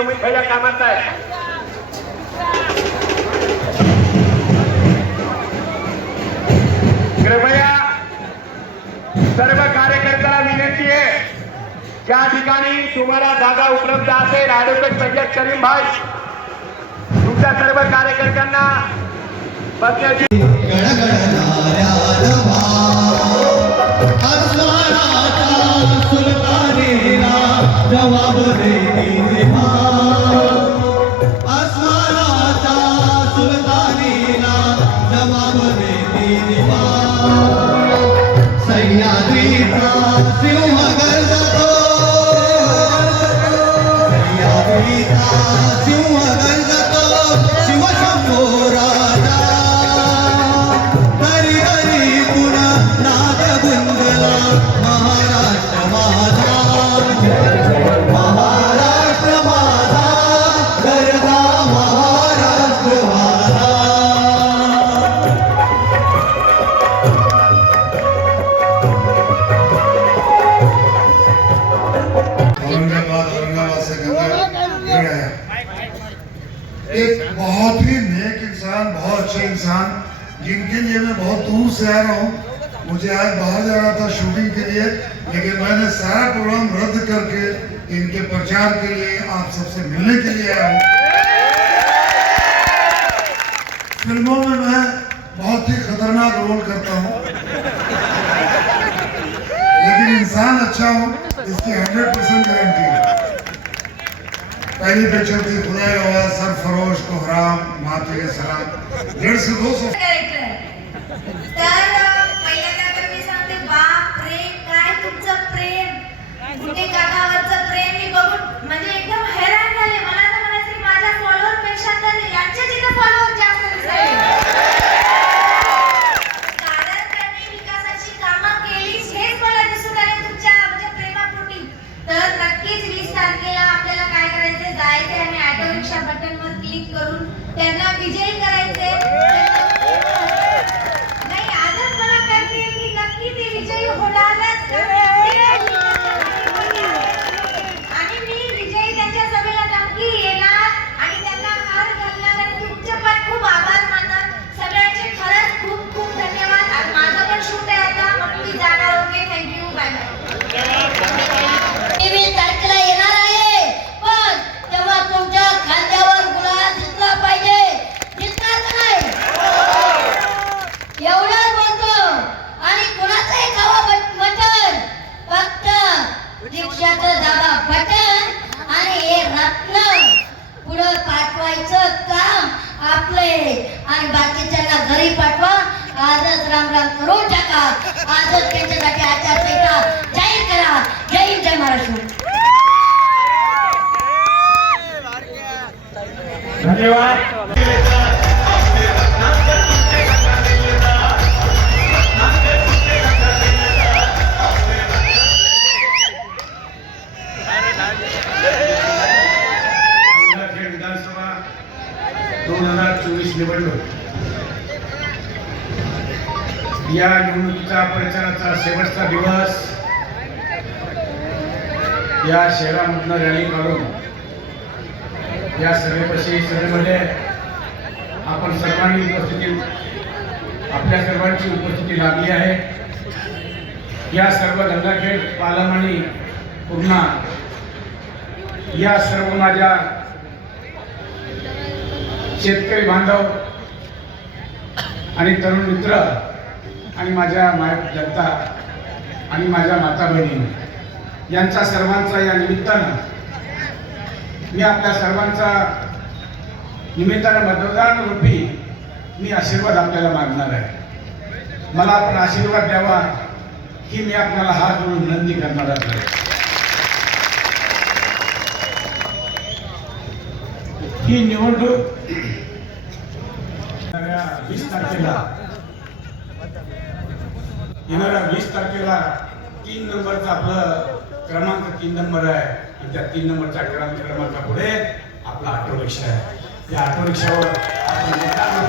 सुमित भैया कामाचा आहे. कृपया सर्व कार्यकर्त्याला विनंती आहे, ज्या ठिकाणी तुम्हाला जागा उपलब्ध असेल ॲडव्होकेट सय्यद करीम भाई तुमच्या सर्व कार्यकर्त्यांना बसण्याची जवाब सह्याद्रीचा सिंह गर्जतो, सह्याद्रीचा सिंह गर्जतो, शिवशंभो राजा हरी हरी तुन नाद गुंजला महाराष्ट्र माझा, महाराष्ट्र माझा गरजा महाराष्ट्र माझा. एक बहुत ही नेक इंसान, बहुत अच्छे इंसान, जिनके लिए मैं बहुत दूर से आ रहा हूँ. मुझे आज बाहर जाना था शूटिंग के लिए, लेकिन मैंने सारा प्रोग्राम रद्द करके इनके प्रचार के लिए आप सबसे मिलने के लिए आया हूँ. फिल्मों में मैं बहुत ही खतरनाक रोल करता हूँ, लेकिन इंसान अच्छा हूँ इसकी 100% गारंटी है. पहली पिक्चर थी खुदा गवाह, सरफरोश को हराम, माते के सलाम, 150 से 200 पहिल्यांदा तर मी सांगते, बाप रे काय तुमचं प्रेम, कुठे काकावरचं प्रेम मी बघून म्हणजे एकदम हैराण झाले. मला तर म्हणायचं की माझ्या फॉलोअर पेक्षा तर यांचे जिथे फॉलोअर जास्त दिसायले, कारण त्यांनी विकासाची कामं केलीच हेच मला दिसून आले तुमच्या म्हणजे प्रेमापोटी. तर नक्कीच 20 तारखेला आपल्याला काय करायचे, जायचे आणि ऑटो रिक्षा बटनवर क्लिक करून त्यांना विजयी करायचे. नाही आजच मला कळते की नक्की ते विजयी होणारच. आणि मी विजयी त्यांच्या सभेला नक्की येणार आणि त्यांना हार घालणार आणि तुमचे पण खूप आभार मानणार. सगळ्यांचे खरंच खूप खूप धन्यवाद. आणि माझं पण शूट आहे आता, मग मी जाणार. Okay, thank you, bye bye. 23 तारखेला येणार आहे, पण तेव्हा तुमच्या खांद्यावर गुलाल दिसला पाहिजे. दिसणार का नाही? एवढंच म्हणतो. आणि कुणाचंही खावा मटण, फक्त रिक्षाचं दाबा बटन आणि हे रत्न पुढं पाठवायचं काम आपले. आणि बाकीच्यांना घरी पाठवा. आजच राम राम करून टाका. आजच त्यांच्यासाठी आचारसंहिता जाहीर करा. जय हिंद, जय महाराष्ट्र. धन्यवाद. विधानसभा 2024 निवडणूक, या निवडणुकीचा प्रचाराचा शेवटचा दिवस. या शहरामधनं रॅली काढून या सभेमध्ये आपण सर्वांनी आपल्या सर्वांची उपस्थिती लाभली आहे. या सर्व गंगाखेड, पालम आणि पूर्णा या सर्व माझ्या शेतकरी बांधव आणि तरुण मित्र आणि माझ्या जनता आणि माझ्या माता बहिणी यांचा सर्वांचा या निमित्तानं मी आपल्या सर्वांचा निमित्तानं मतदान रूपी मी आशीर्वाद आपल्याला मागणार आहे. मला आपण आशीर्वाद द्यावा ही मी आपल्याला हात जोडून विनंती करणार आहे. ही निवडणूक 20 तारखेला येणाऱ्या 20 तारखेला 3 नंबरचा आपलं क्रमांक 3 नंबर आहे आणि त्या 3 नंबरच्या क्रमांकापुढे आपला ऑटो रिक्षा आहे. या ऑटो रिक्षावर आपण